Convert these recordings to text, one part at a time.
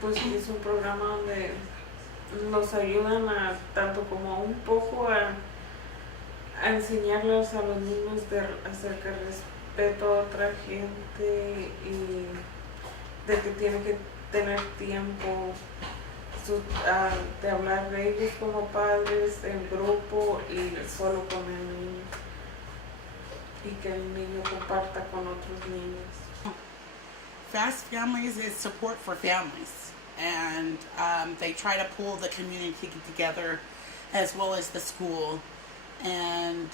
pues es un programa donde nos ayudan a tanto como un poco a enseñarles a los niños acerca del respeto a otra gente y de que tienen que tener tiempo de hablar de ellos como padres en grupo y solo con el niño, y que el niño comparta con otros niños. Fast Families is support for families, and they try to pull the community together as well as the school, and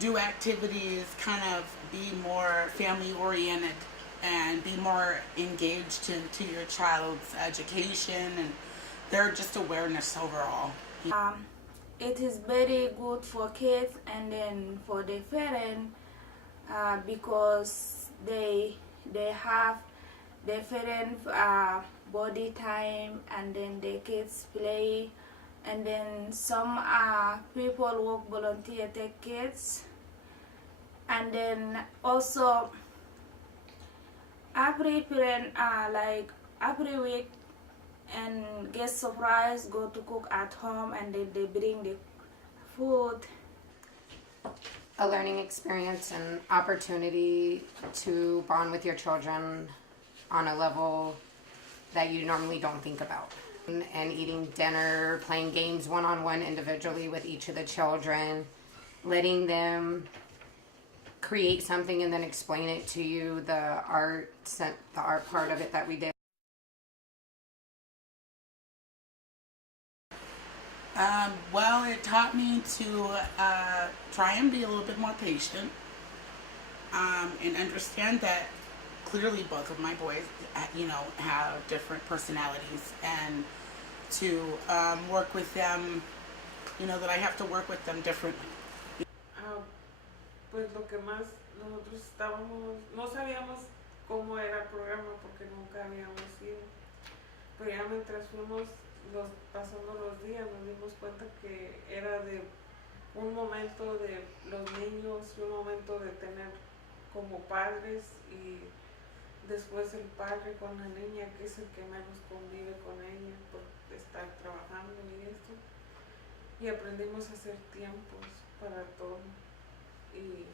do activities, kind of be more family oriented and be more engaged into your child's education and their just awareness overall. It is very good for kids and then for the parents because they have different body time, and then the kids play, and then some people work volunteer take kids, and then also every parent like every week and get surprised go to cook at home, and then they bring the food. A learning experience and opportunity to bond with your children on a level that you normally don't think about. And eating dinner, playing games one-on-one individually with each of the children, letting them create something and then explain it to you, the art part of it that we did. Well, it taught me to try and be a little bit more patient, and understand that clearly both of my boys, have different personalities, and to work with them, that I have to work with them differently. Pues lo que más nosotros no sabíamos cómo era el programa porque nunca habíamos ido, pero ya mientras fuimos pasando los días nos dimos cuenta que era de un momento de los niños y un momento de tener como padres, y después el padre con la niña, que es el que menos convive con ella por estar trabajando y esto, y aprendimos a hacer tiempos para todo y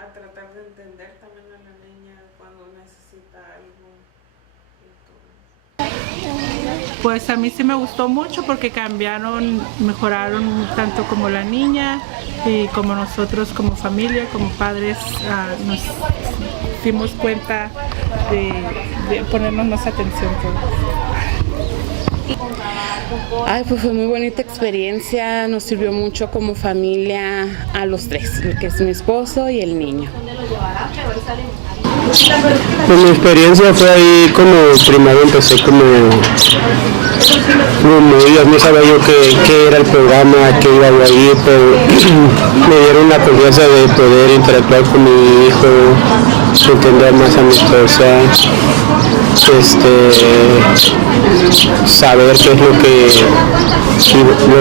a tratar de entender también a la niña cuando necesita algo y todo. Pues a mí sí me gustó mucho porque mejoraron tanto como la niña y como nosotros como familia, como padres, nos dimos cuenta de ponernos más atención todos. Ay, pues fue muy bonita experiencia, nos sirvió mucho como familia a los tres, que es mi esposo y el niño. Pues mi experiencia fue ahí como primero empecé como no sabía yo qué era el programa, qué iba a ir, pero me dieron la confianza de poder interactuar con mi hijo, entender más a mi esposa, saber qué es lo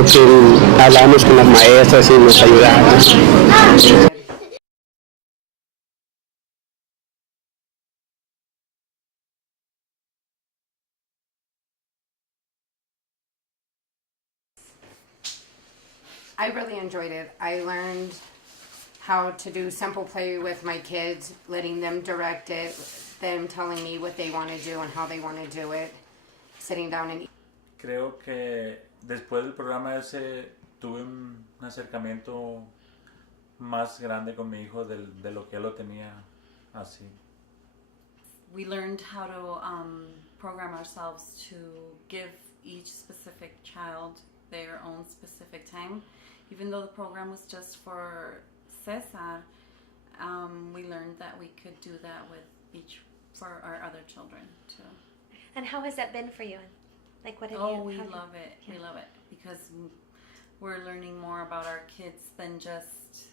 que hablamos con las maestras y nos ayudaban. I really enjoyed it. I learned how to do simple play with my kids, letting them direct it, them telling me what they want to do and how they want to do it, sitting down and... Creo que después del programa ese tuve un acercamiento más grande con mi hijo de lo que él lo tenía así. We learned how to program ourselves to give each specific child their own specific time. Even though the program was just for Cesar, we learned that we could do that for our other children too. And how has that been for you? Like, what have you? We love it. Yeah. We love it because we're learning more about our kids than just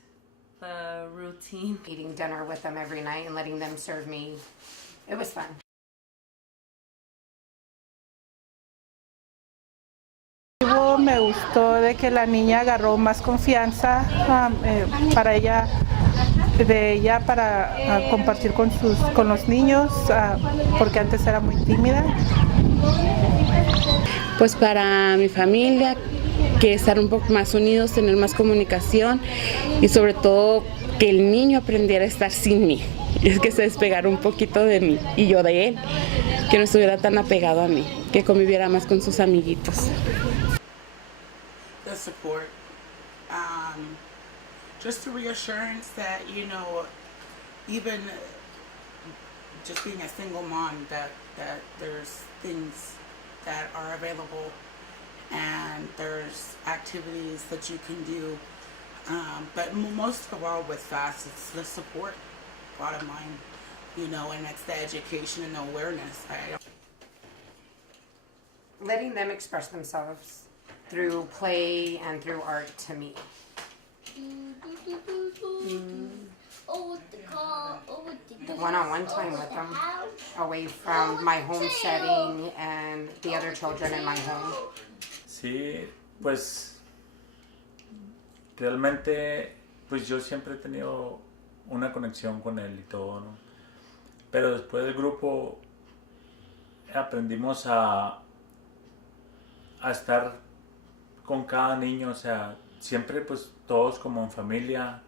the routine. Eating dinner with them every night and letting them serve me. It was fun. Me gustó de que la niña agarró más confianza para ella de ella para compartir con los niños, porque antes era muy tímida. Pues para mi familia, que estar un poco más unidos, tener más comunicación y sobre todo que el niño aprendiera a estar sin mí. Es que se despegara un poquito de mí y yo de él, que no estuviera tan apegado a mí, que conviviera más con sus amiguitos. The support, just the reassurance that, you know, even just being a single mom, that there's things that are available and there's activities that you can do. But most of all with FAST, it's the support, bottom line, you know, and it's the education and the awareness. Letting them express themselves through play and through art to me. The one-on-one time with them, away from my home setting and the other children in my home. Sí, pues realmente pues yo siempre he tenido una conexión con él y todo, ¿no? Pero después del grupo aprendimos a estar con cada niño, o sea, siempre pues todos como en familia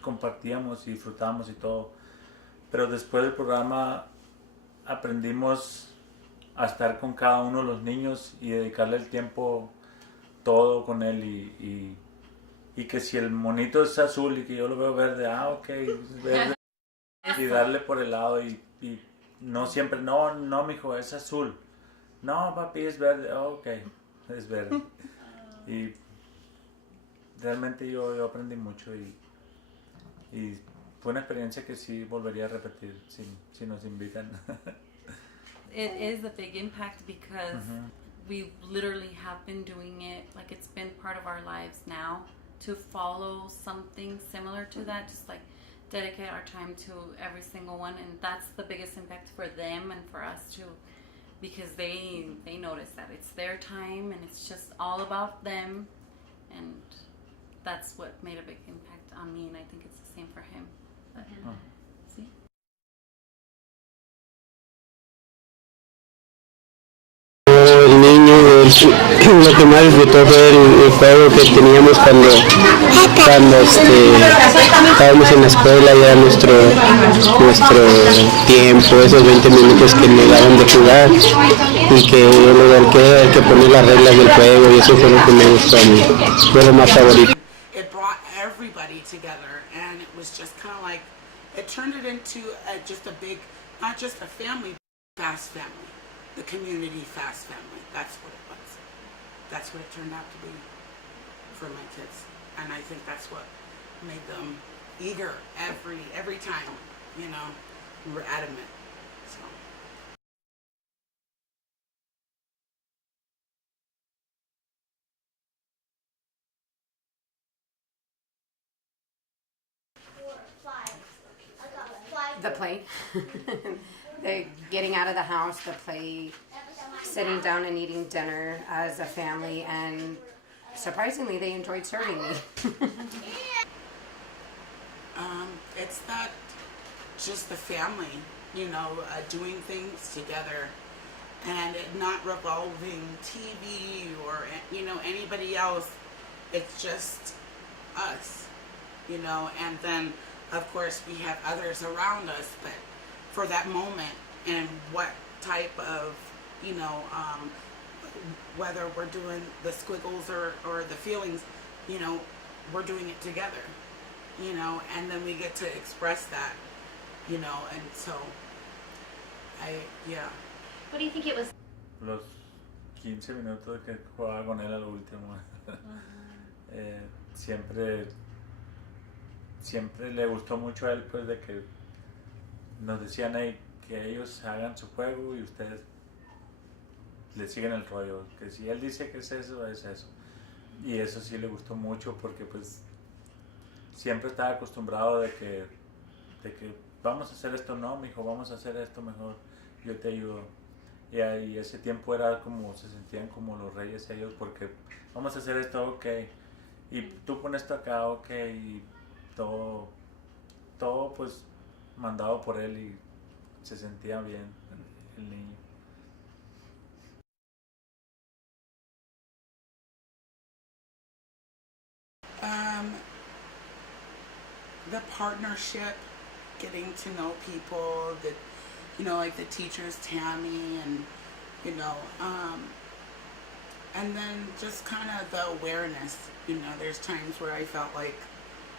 compartíamos y disfrutábamos y todo, pero después del programa aprendimos a estar con cada uno de los niños y dedicarle el tiempo todo con él y que si el monito es azul y que yo lo veo verde, ok, es verde, y darle por el lado y no siempre, no mijo, es azul, no papi, es verde, ok, es verde. Y realmente yo aprendí mucho y fue una experiencia que sí volvería a repetir si nos invitan. It is a big impact because we literally have been doing it, like it's been part of our lives now, to follow something similar to that, just like dedicate our time to every single one, and that's the biggest impact for them and for us too, because they notice that it's their time and it's just all about them, and that's what made a big impact on me, and I think it's the same for him. But, see? El niño, lo que más disfrutó fue el juego que teníamos cuando estábamos en la escuela, y era nuestro tiempo, esos 20 minutos que me daban de jugar y que luego hay que poner las reglas del juego, y eso fue lo que me gustó a mí, fue lo más favorito. It brought everybody together, and it was just kind of like, it turned it into just a big, not just a family, FAST family. The community FAST family. That's what it was. That's what it turned out to be for my kids, and I think that's what made them eager every time. You know, we were adamant. So. The play. The getting out of the house, the play, sitting down and eating dinner as a family, and surprisingly they enjoyed serving me. It's that just the family, you know, doing things together, and it not revolving TV or, you know, anybody else. It's just us, you know, and then of course we have others around us, but for that moment and what type of, you know, whether we're doing the squiggles or the feelings, you know, we're doing it together, you know, and then we get to express that, you know, and so yeah. What do you think it was? Los 15 minutos que jugaba con él al último, siempre le gustó mucho a él, pues, de que nos decían ahí que ellos hagan su juego y ustedes le siguen el rollo, que si él dice que es eso, y eso sí le gustó mucho porque pues siempre estaba acostumbrado de que vamos a hacer esto, no mijo, vamos a hacer esto mejor, yo te ayudo, y ese tiempo era como, se sentían como los reyes ellos, porque vamos a hacer esto, ok, y tú pones esto acá, ok, y todo todo pues mandado por él y se sentía bien el niño. The partnership, getting to know people, that, you know, like the teachers, Tammy, and, you know, and then just kind of the awareness, you know, there's times where I felt like,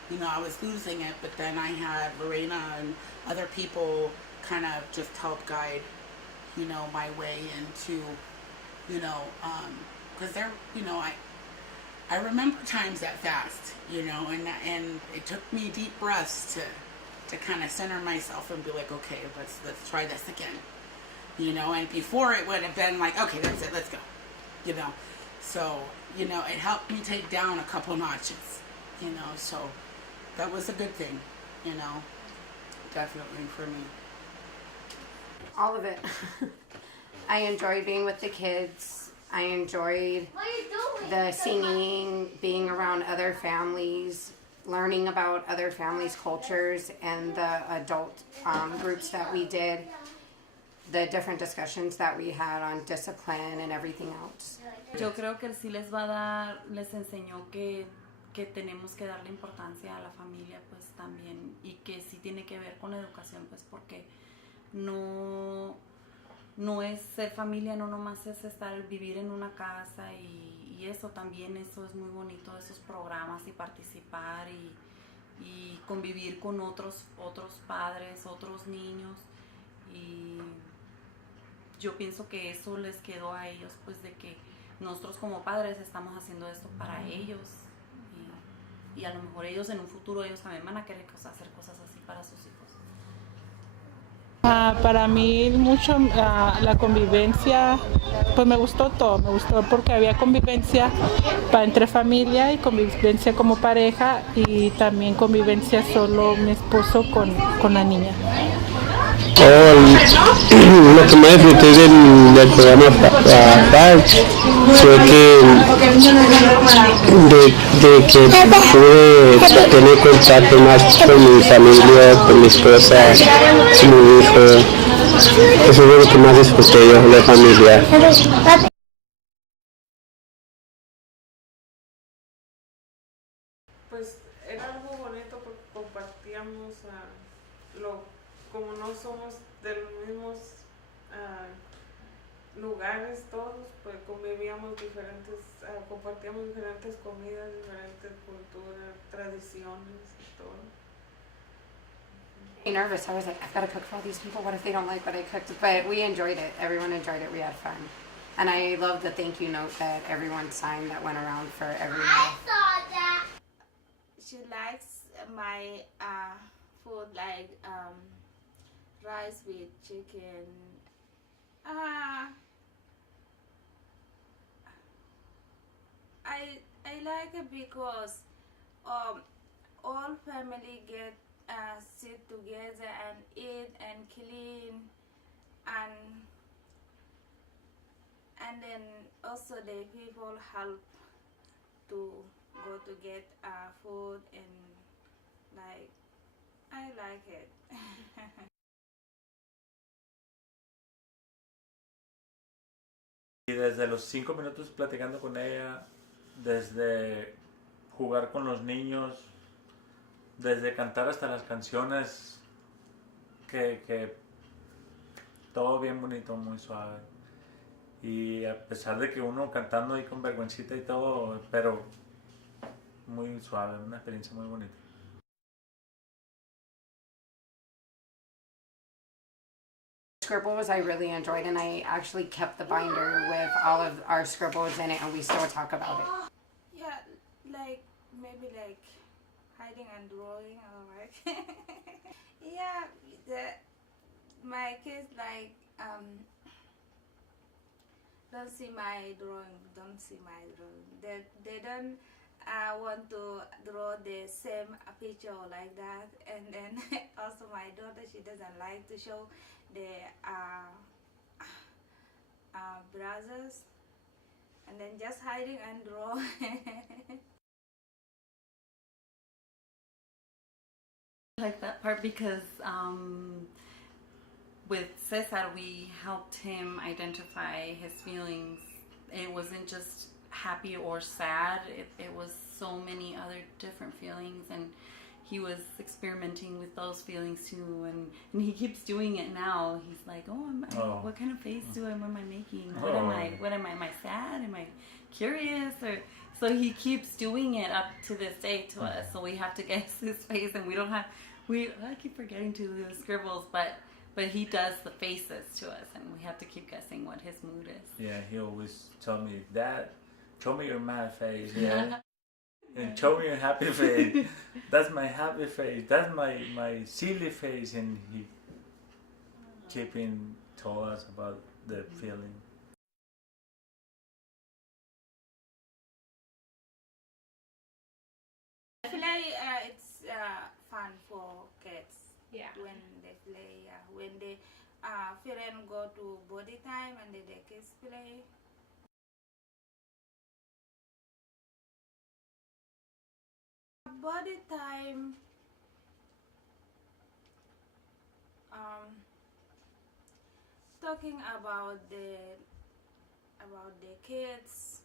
you know, I was losing it, but then I had Lorena and other people kind of just help guide, you know, my way into, you know, because they're, you know, I remember times that fast, you know, and it took me deep breaths to kind of center myself and be like, okay, let's try this again, you know. And before it would have been like, okay, that's it, let's go, you know. So, you know, it helped me take down a couple notches, you know. So that was a good thing, you know, definitely for me. All of it. I enjoyed being with the kids. I enjoyed the singing, being around other families, learning about other families' cultures, and the adult groups that we did, the different discussions that we had on discipline and everything else. Yo creo que sí les va a dar, les enseñó que tenemos que darle importancia a la familia pues también, y que sí tiene que ver con la educación, pues porque no es ser familia, no nomás es vivir en una casa, y eso también, eso es muy bonito, esos programas, y participar y convivir con otros padres, otros niños, y yo pienso que eso les quedó a ellos, pues de que nosotros como padres estamos haciendo esto para ellos, y a lo mejor ellos en un futuro ellos también van a querer hacer cosas así para sus hijos. Para mí mucho la convivencia, pues me gustó todo, me gustó porque había convivencia entre familia y convivencia como pareja, y también convivencia solo mi esposo con la niña. Lo que más disfruté del programa FAS fue de que pude tener contacto más con mi familia, con mi esposa, con mi hijo. Eso es lo que más disfruté yo, la familia. Pues era algo bonito porque compartíamos como no somos de los mismos lugares todos, pues convivíamos compartíamos diferentes comidas, diferentes culturas, tradiciones y todo. Nervous. I was like, I've got to cook for all these people. What if they don't like what I cooked? But we enjoyed it. Everyone enjoyed it. We had fun. And I love the thank you note that everyone signed that went around for every meal. She likes my food, like rice with chicken. I like it because all family get sit together and eat and clean, and then also the people help to go to get food, and like I like it. Y desde los 5 minutos platicando con ella, desde jugar con los niños, desde cantar hasta las canciones, que todo bien bonito, muy suave. Y a pesar de que uno cantando ahí con vergüencita y todo, pero muy suave, una experiencia muy bonita. Scribbles I really enjoyed, and I actually kept the binder with all of our scribbles in it, and we still talk about it. Yeah, like maybe like hiding and drawing, or like yeah, my kids like don't see my drawing. They don't want to draw the same picture like that, and then also my daughter, she doesn't like to show the brothers, and then just hiding and draw. like that part because with Cesar, we helped him identify his feelings. It wasn't just happy or sad. It was so many other different feelings, and he was experimenting with those feelings too. And he keeps doing it now. He's like, what kind of face am I making? What am I? Am I sad? Am I curious? Or so he keeps doing it up to this day to us. So we have to guess his face, and I keep forgetting to do the scribbles, but he does the faces to us, and we have to keep guessing what his mood is. Yeah, he always tell me, Dad, show me your mad face. Yeah. And show me your happy face. That's my happy face. That's my silly face. And he keeping told us about the feeling. I feel like it's fun for kids. Yeah. When they play, when they parents go to body time and the kids play. Body time. Talking about the kids,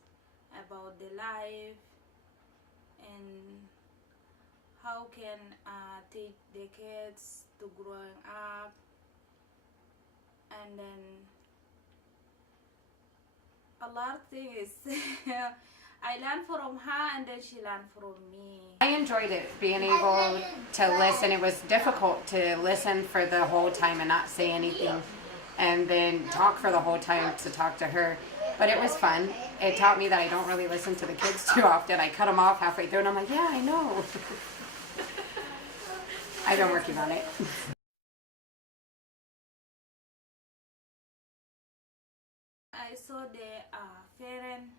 about the life, and how can teach the kids to growing up, and then a lot of things. I learned from her, and then she learned from me. I enjoyed it, being able to listen. It was difficult to listen for the whole time and not say anything, and then talk for the whole time to talk to her. But it was fun. It taught me that I don't really listen to the kids too often. I cut them off halfway through, and I'm like, yeah, I know. I've been working on it. I saw the parent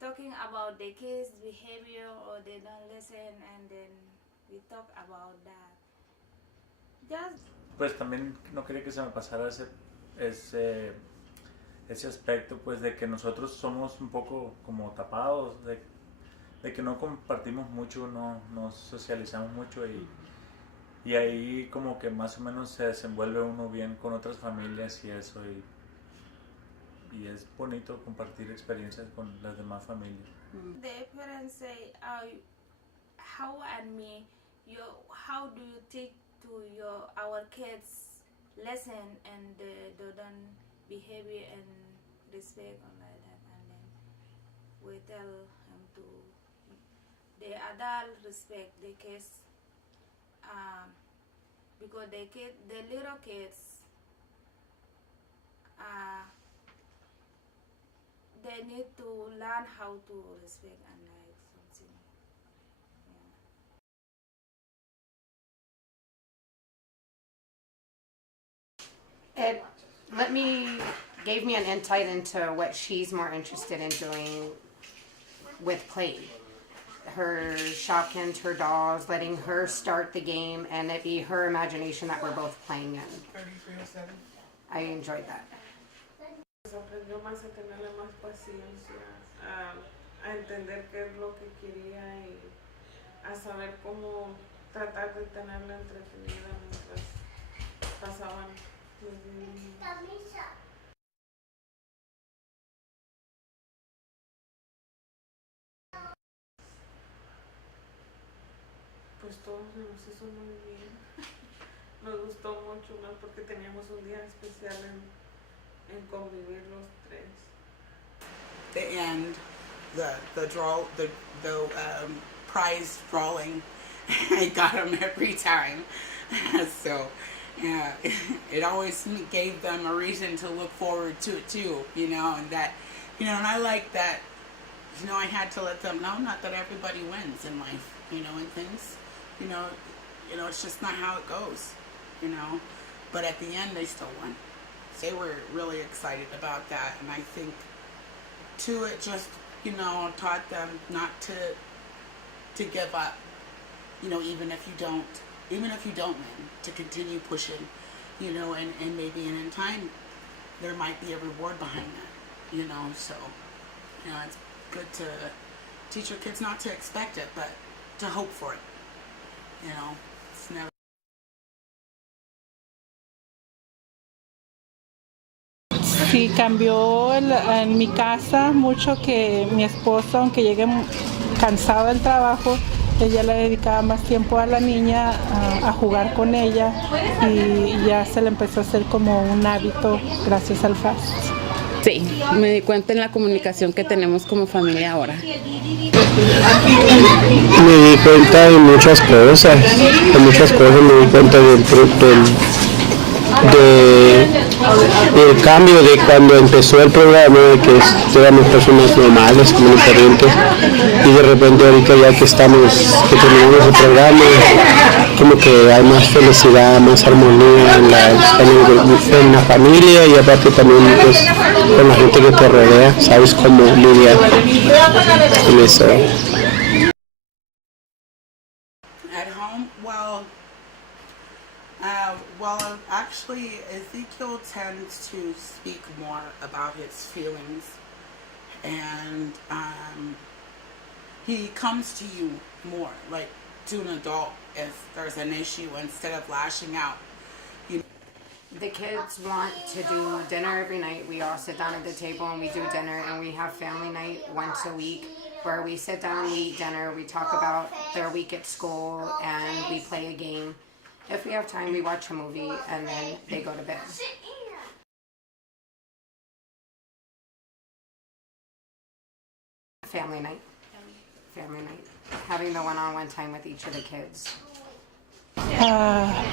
talking about the kids' behavior, or they don't listen, and then we talk about that. Pues también no quería que se me pasara ese aspecto, pues de que nosotros somos un poco como tapados, de que no compartimos mucho, no socializamos mucho, y ahí como que más o menos se desenvuelve uno bien con otras familias y eso, y es bonito compartir experiencias con las demás familias. The parents say, how and me, how do you teach to our kids lesson and they don't behavior and respect and like that, and then we tell him to the adult respect the kids, because the little kids they need to learn how to respect and like something. It gave me an insight into what she's more interested in doing with play. Her Shopkins, her dolls, letting her start the game, and it be her imagination that we're both playing in. 3307. I enjoyed that. Aprendió más a tenerle más paciencia, a entender qué es lo que quería y a saber cómo tratar de tenerla entretenida mientras pasaban los días. Pues todo se nos hizo muy bien. Nos gustó mucho más porque teníamos un día especial en convivir los tres. The end, the prize drawing, I got them every time. So, yeah, it always gave them a reason to look forward to it too, and that, and I like that, I had to let them know, not that everybody wins in life, and things, it's just not how it goes, but at the end they still won. They were really excited about that, and I think too it just taught them not to give up, even if you don't win, to continue pushing, and maybe in time there might be a reward behind that, so it's good to teach your kids not to expect it, but to hope for it, it's never sí cambió en mi casa mucho, que mi esposo, aunque llegue cansado del trabajo, ella le dedicaba más tiempo a la niña, a jugar con ella, y ya se le empezó a hacer como un hábito gracias al FAST. Sí, me di cuenta en la comunicación que tenemos como familia ahora. Me di cuenta de muchas cosas, me di cuenta del cambio de cuando empezó el programa, de que éramos personas normales, comunes y corrientes, y de repente ahorita ya que terminamos el programa, como que hay más felicidad, más armonía en la familia, y aparte también pues, con la gente que te rodea, sabes cómo lidiar con eso. At home, well, actually, Ezekiel tends to speak more about his feelings, and he comes to you more, like to an adult, if there's an issue, instead of lashing out. The kids want to do dinner every night. We all sit down at the table and we do dinner, and we have family night once a week where we sit down, we eat dinner, we talk about their week at school, and we play a game. If we have time, we watch a movie, and then they go to bed. Family night. Having the one-on-one time with each of the kids.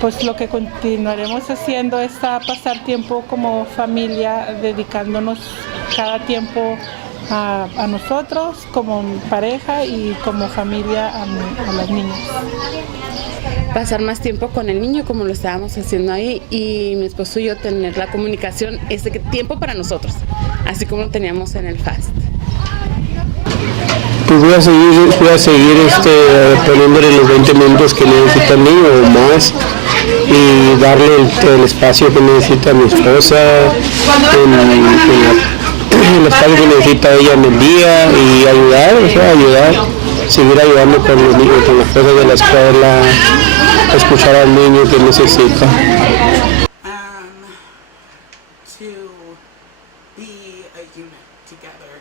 Pues lo que continuaremos haciendo es pasar tiempo como familia, dedicándonos cada tiempo a nosotros como pareja y como familia a las niñas. Pasar más tiempo con el niño como lo estábamos haciendo ahí, y mi esposo y yo tener la comunicación, tiempo para nosotros, así como lo teníamos en el FAST. Pues voy a seguir poniéndole los 20 minutos que necesita el niño o más, y darle el espacio que necesita mi esposa, el espacio que necesita ella en el día, y seguir ayudando con los niños, con las cosas de la escuela, escuchar al niño que necesita. To be a unit together,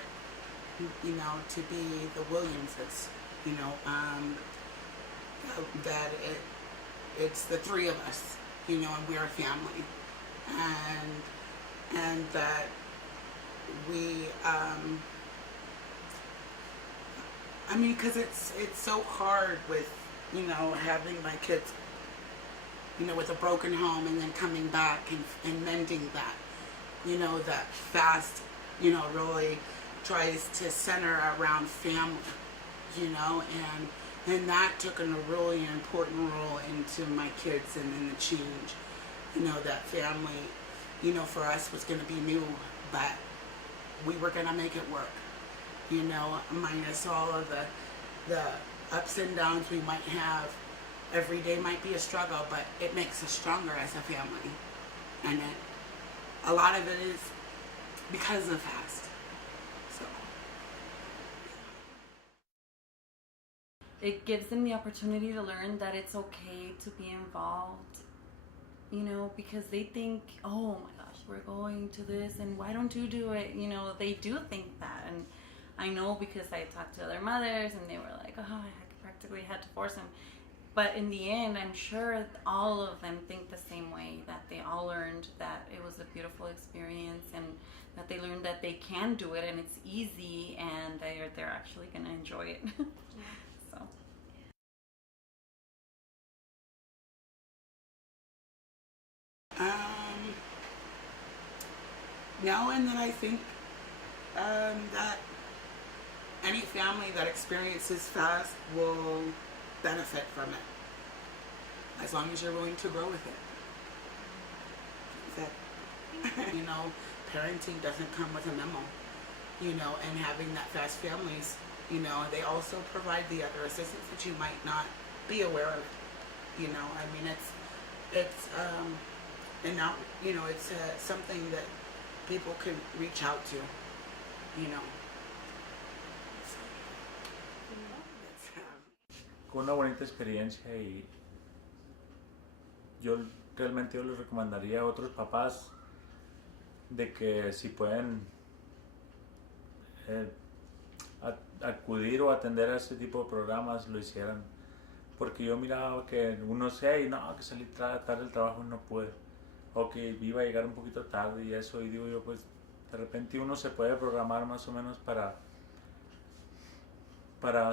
to be the Williamses, that it's the three of us, and we're a family, and that we, because it's so hard with, having my kids, with a broken home and then coming back and mending that, that FAST, really tries to center around family, and that took a really important role into my kids and in the change, that family, for us was going to be new, but we were going to make it work, minus all of the ups and downs we might have. Every day might be a struggle, but it makes us stronger as a family, and a lot of it is because of FAST. So it gives them the opportunity to learn that it's okay to be involved, because they think, oh my gosh, we're going to this, and why don't you do it? They do think that, and I know because I talked to other mothers, and they were like, oh, I practically had to force them. But in the end, I'm sure all of them think the same way, that they all learned that it was a beautiful experience, and that they learned that they can do it, and it's easy, and they're actually going to enjoy it. So. No, and then I think that any family that experiences FAST will benefit from it, as long as you're willing to grow with it. Parenting doesn't come with a memo, and having that FAST families, they also provide the other assistance that you might not be aware of. It's and now, it's something that people can reach out to, Fue una bonita experiencia, y yo les recomendaría a otros papás de que si pueden acudir o atender a ese tipo de programas lo hicieran, porque yo miraba que unos, hey, no, que salí tarde del trabajo y no pude, o que iba a llegar un poquito tarde y eso, y digo yo, pues de repente uno se puede programar más o menos para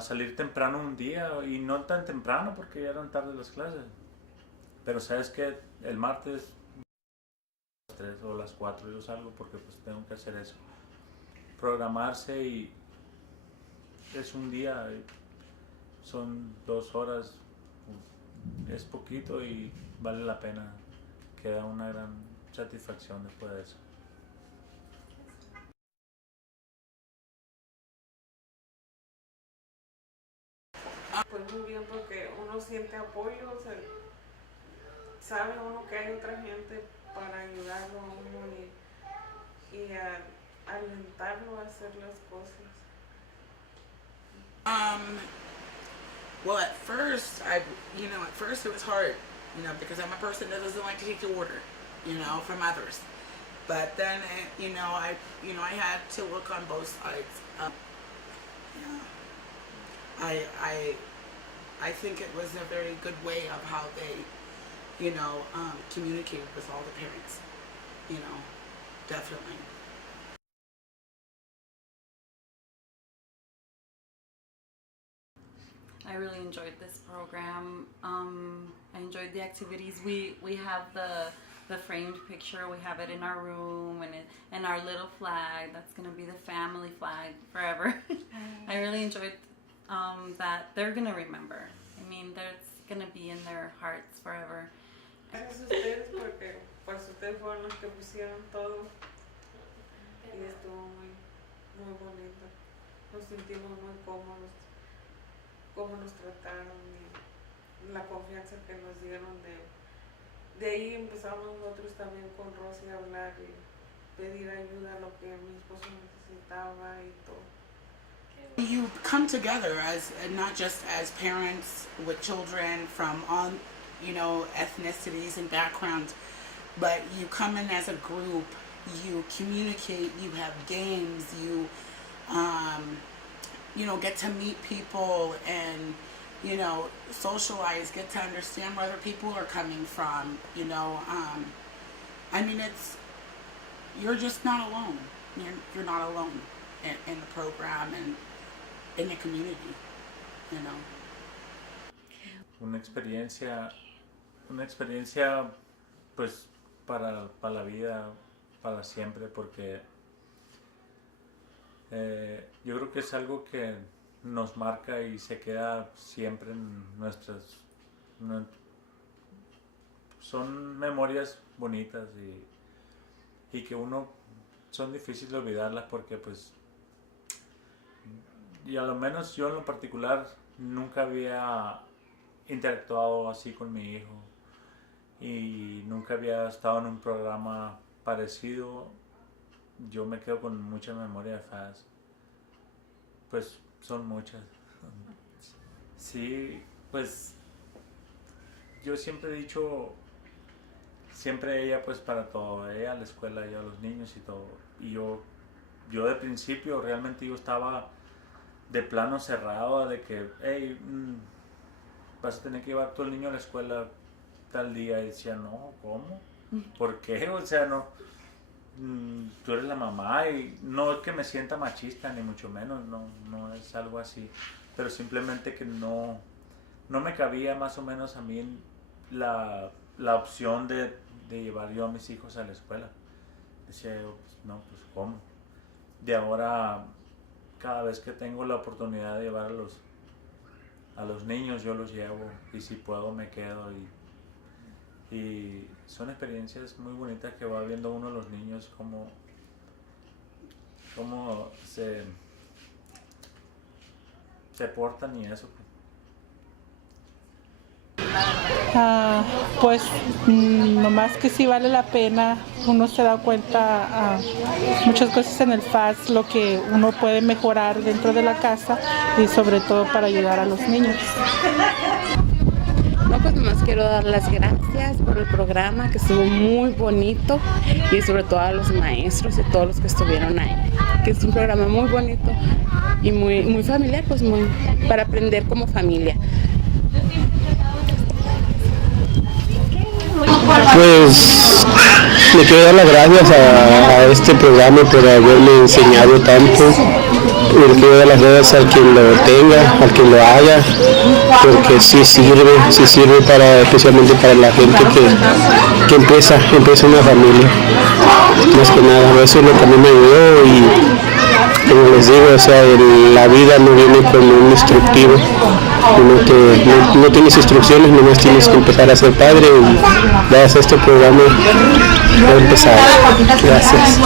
salir temprano un día, y no tan temprano porque ya eran tarde las clases, pero sabes que el martes a las 3 o las 4 yo salgo porque pues tengo que hacer eso, programarse, y es un día, son 2 horas, es poquito y vale la pena, queda una gran satisfacción después de eso. Pues muy bien, porque uno siente apoyo, o sea, sabe uno que hay otra gente para ayudarlo a uno y a alentarlo a hacer las cosas. Well, at first it was hard, because I'm a person that doesn't like to take the order, from others. But then, I had to look on both sides. I think it was a very good way of how they, communicated with all the parents, definitely. I really enjoyed this program. I enjoyed the activities. We have the framed picture. We have it in our room, and our little flag. That's gonna be the family flag forever. I really enjoyed that. They're gonna remember. I mean, that's gonna be in their hearts forever. Gracias a ustedes, porque pues ustedes fueron los que pusieron todo y estuvo muy bonito. Nos sentimos muy cómodos, cómo nos trataron y la confianza que nos dieron. De ahí empezamos nosotros también con Rosy a hablar y pedir ayuda a lo que mi esposo necesitaba y todo. You come together as not just as parents with children from all, ethnicities and backgrounds, but you come in as a group, you communicate, you have games, you get to meet people and, socialize, get to understand where other people are coming from, you're just not alone. You're not alone in the program and in the community, Una experiencia pues para la vida, para siempre, porque yo creo que es algo que nos marca y se queda siempre en son memorias bonitas y que son difíciles de olvidarlas, porque pues, y a lo menos yo en lo particular nunca había interactuado así con mi hijo y nunca había estado en un programa parecido. Yo me quedo con mucha memoria de FAS, pues son muchas. Sí, pues yo siempre he dicho, siempre ella pues para todo, ella a la escuela, yo a los niños y todo. Y yo de principio realmente yo estaba de plano cerrado de que, hey, vas a tener que llevar todo el niño a la escuela tal día. Y decía, no, ¿cómo? ¿Por qué? O sea, no, tú eres la mamá, y no es que me sienta machista ni mucho menos, no es algo así, pero simplemente que no me cabía más o menos a mí la opción de llevar yo a mis hijos a la escuela. Decía yo, pues no, pues ¿cómo? De ahora, cada vez que tengo la oportunidad de llevar a los niños, yo los llevo, y si puedo me quedo, y son experiencias muy bonitas que va viendo uno los niños cómo se portan y eso. Pues nomás que sí vale la pena. Uno se da cuenta muchas cosas en el FAS, lo que uno puede mejorar dentro de la casa y sobre todo para ayudar a los niños. No, pues nomás quiero dar las gracias por el programa, que estuvo muy bonito, y sobre todo a los maestros y todos los que estuvieron ahí, que es un programa muy bonito y muy familiar, pues muy para aprender como familia. Pues le quiero dar las gracias a este programa por haberme enseñado tanto. Le quiero dar las gracias al quien lo tenga, al quien lo haga, porque sí sirve para, especialmente para la gente que empieza una familia. Más que nada, eso es lo que a mí me ayudó, y como les digo, o sea, la vida no viene con un instructivo, no tienes instrucciones, nomás tienes que empezar a ser padre, y gracias a este programa voy a empezar. Gracias.